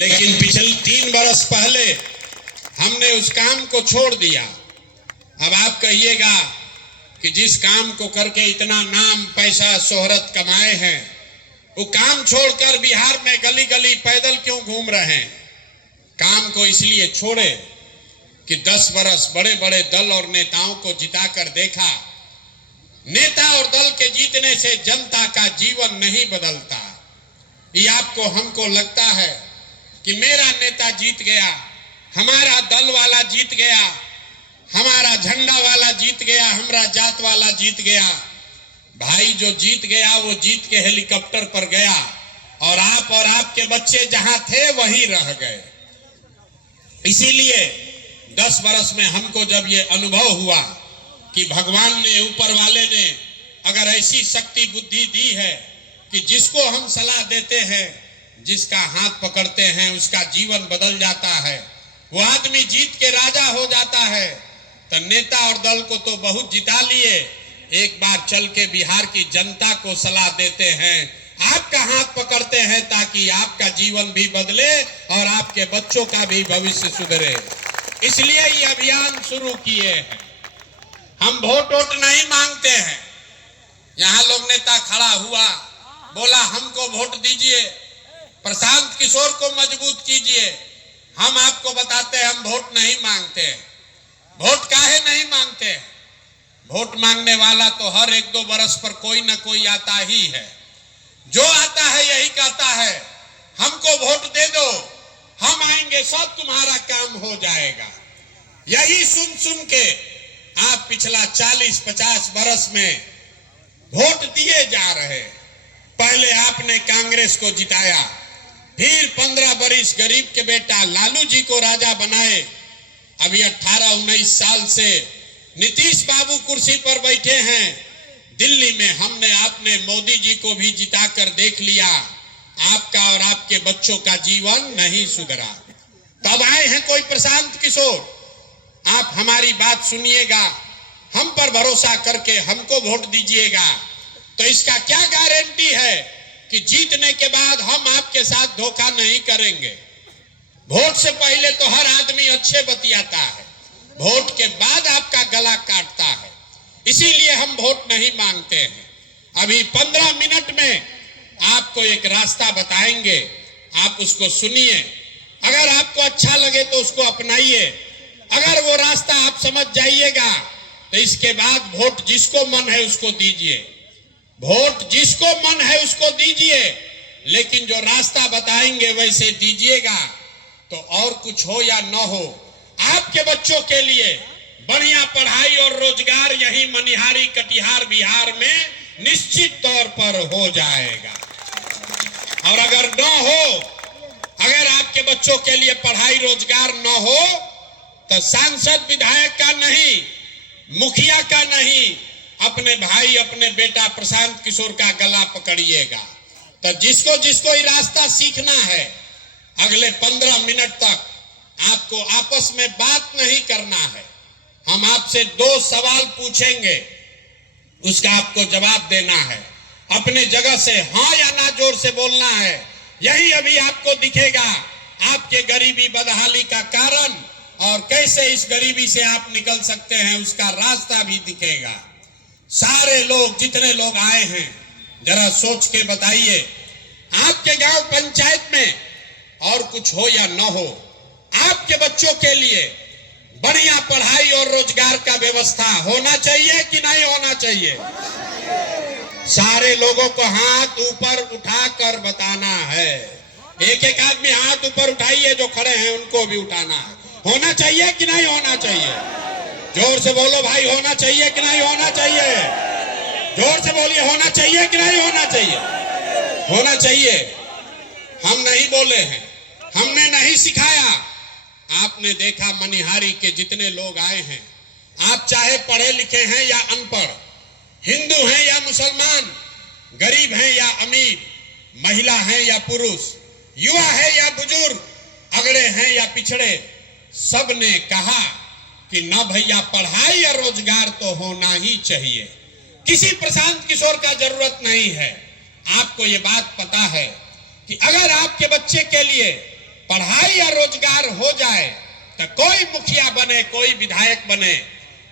लेकिन पिछले 3 बरस पहले हमने उस काम को छोड़ दिया। अब आप कहिएगा कि जिस काम को करके इतना नाम पैसा शोहरत कमाए हैं, वो काम छोड़कर बिहार में गली गली पैदल क्यों घूम रहे हैं? काम को इसलिए छोड़े कि 10 बरस बड़े बड़े दल और नेताओं को जिताकर देखा, नेता और दल के जीतने से जनता का जीवन नहीं बदलता। ये आपको हमको लगता है कि मेरा नेता जीत गया, हमारा दल वाला जीत गया, हमारा झंडा वाला जीत गया, हमारा जात वाला जीत गया। भाई जो जीत गया वो जीत के हेलीकॉप्टर पर गया और आपके बच्चे जहां थे वहीं रह गए। इसीलिए 10 बरस में हमको जब ये अनुभव हुआ कि भगवान ने, ऊपर वाले ने अगर ऐसी शक्ति बुद्धि दी है कि जिसको हम सलाह देते हैं, जिसका हाथ पकड़ते हैं, उसका जीवन बदल जाता है, वो आदमी जीत के राजा हो जाता है। तो नेता और दल को तो बहुत जिता लिए, एक बार चल के बिहार की जनता को सलाह देते हैं, आपका हाथ पकड़ते हैं ताकि आपका जीवन भी बदले और आपके बच्चों का भी भविष्य सुधरे। इसलिए ये अभियान शुरू किए हैं। हम वोट नहीं मांगते हैं। यहाँ लोग नेता खड़ा हुआ, बोला हमको वोट दीजिए, प्रशांत किशोर को मजबूत कीजिए। हम आपको बताते हैं हम वोट नहीं मांगते। वोट काहे नहीं मांगते? वोट मांगने वाला तो हर 1-2 बरस पर कोई ना कोई आता ही है। जो आता है यही कहता है हमको वोट दे दो, हम आएंगे, सब तुम्हारा काम हो जाएगा। यही सुन सुन के आप पिछला 40-50 बरस में वोट दिए जा रहे। पहले आपने कांग्रेस को जिताया, फिर 15 बरिस गरीब के बेटा लालू जी को राजा बनाए। अभी 18-19 साल से नीतीश बाबू कुर्सी पर बैठे हैं। दिल्ली में हमने आपने मोदी जी को भी जिताकर देख लिया, आपका और आपके बच्चों का जीवन नहीं सुधरा। तब आए हैं कोई प्रशांत किशोर। आप हमारी बात सुनिएगा, हम पर भरोसा करके हमको वोट दीजिएगा। तो इसका क्या गारंटी है कि जीतने के बाद हम आपके साथ धोखा नहीं करेंगे? वोट से पहले तो हर आदमी अच्छे बतियाता है, वोट के बाद आपका गला काटता है। इसीलिए हम वोट नहीं मांगते हैं। अभी 15 मिनट में आपको एक रास्ता बताएंगे, आप उसको सुनिए। अगर आपको अच्छा लगे तो उसको अपनाइए। अगर वो रास्ता आप समझ जाइएगा तो इसके बाद वोट जिसको मन है उसको दीजिए। वोट जिसको मन है उसको दीजिए, लेकिन जो रास्ता बताएंगे वैसे दीजिएगा। तो और कुछ हो या न हो, आपके बच्चों के लिए बढ़िया पढ़ाई और रोजगार यही मनिहारी कटिहार बिहार में निश्चित तौर पर हो जाएगा। और अगर न हो, अगर आपके बच्चों के लिए पढ़ाई रोजगार न हो, तो सांसद विधायक का नहीं, मुखिया का नहीं, अपने भाई अपने बेटा प्रशांत किशोर का गला पकड़िएगा। तो जिसको जिसको ये रास्ता सीखना है, अगले 15 मिनट तक आपको आपस में बात नहीं करना है। हम आपसे 2 सवाल पूछेंगे, उसका आपको जवाब देना है। अपने जगह से हाँ या ना जोर से बोलना है। यही अभी आपको दिखेगा आपके गरीबी बदहाली का कारण, और कैसे इस गरीबी से आप निकल सकते हैं उसका रास्ता भी दिखेगा। सारे लोग, जितने लोग आए हैं, जरा सोच के बताइए, आपके गांव पंचायत में और कुछ हो या न हो, आपके बच्चों के लिए बढ़िया पढ़ाई और रोजगार का व्यवस्था होना चाहिए कि नहीं होना चाहिए? सारे लोगों को हाथ ऊपर उठाकर बताना है। एक एक आदमी हाथ ऊपर उठाइए, जो खड़े हैं उनको भी उठाना है। होना चाहिए कि नहीं होना चाहिए? जोर से बोलो भाई, होना चाहिए कि नहीं होना चाहिए? जोर से बोलिए, होना चाहिए कि नहीं होना चाहिए? होना चाहिए। हम नहीं बोले हैं, हमने नहीं सिखाया। आपने देखा मनिहारी के जितने लोग आए हैं, आप चाहे पढ़े लिखे हैं या अनपढ़, हिंदू हैं या मुसलमान, गरीब हैं या अमीर, महिला हैं या पुरुष, युवा है या बुजुर्ग, अगड़े हैं या पिछड़े, सब ने कहा कि न भैया, पढ़ाई और रोजगार तो होना ही चाहिए। किसी प्रशांत किशोर का जरूरत नहीं है। आपको ये बात पता है कि अगर आपके बच्चे के लिए पढ़ाई और रोजगार हो जाए तो कोई मुखिया बने, कोई विधायक बने,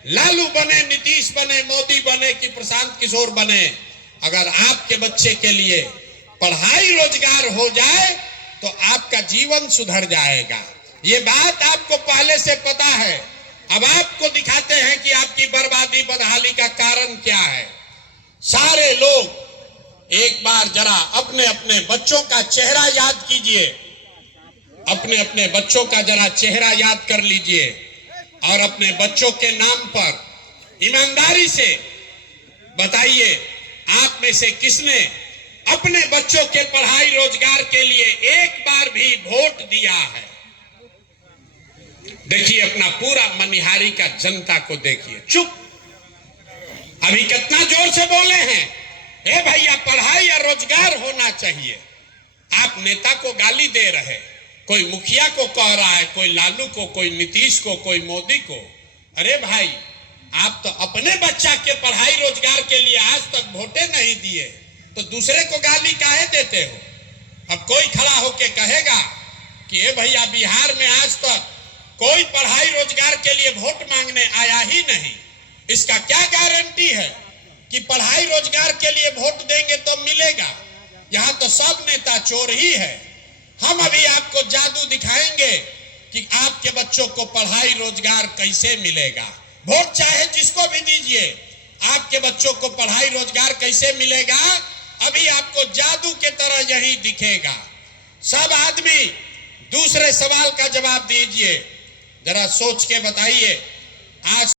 लालू बने, नीतीश बने, मोदी बने कि प्रशांत किशोर बने, अगर आपके बच्चे के लिए पढ़ाई रोजगार हो जाए तो आपका जीवन सुधर जाएगा। ये बात आपको पहले से पता है। अब आपको दिखाते हैं कि आपकी बर्बादी बदहाली का कारण क्या है। सारे लोग एक बार जरा अपने अपने बच्चों का चेहरा याद कीजिए, अपने अपने बच्चों का जरा चेहरा याद कर लीजिए और अपने बच्चों के नाम पर ईमानदारी से बताइए, आप में से किसने अपने बच्चों के पढ़ाई रोजगार के लिए एक बार भी वोट दिया है? देखिए अपना पूरा मनिहारी का जनता को देखिए। चुप, अभी कितना जोर से बोले हैं, ए भैया पढ़ाई और रोजगार होना चाहिए। आप नेता को गाली दे रहे, कोई मुखिया को कह रहा है, कोई लालू को, कोई नीतीश को, कोई मोदी को। अरे भाई, आप तो अपने बच्चा के पढ़ाई रोजगार के लिए आज तक वोटे नहीं दिए, तो दूसरे को गाली काहे देते हो? अब कोई खड़ा होके कहेगा कि ए भैया बिहार में आज तक कोई पढ़ाई रोजगार के लिए वोट मांगने आया ही नहीं, इसका क्या गारंटी है कि पढ़ाई रोजगार के लिए वोट देंगे तो मिलेगा? यहाँ तो सब नेता चोर ही है। हम अभी आपको जादू दिखाएंगे कि आपके बच्चों को पढ़ाई रोजगार कैसे मिलेगा। वोट चाहे जिसको भी दीजिए, आपके बच्चों को पढ़ाई रोजगार कैसे मिलेगा, अभी आपको जादू के तरह यही दिखेगा। सब आदमी दूसरे सवाल का जवाब दीजिए, जरा सोच के बताइए। आज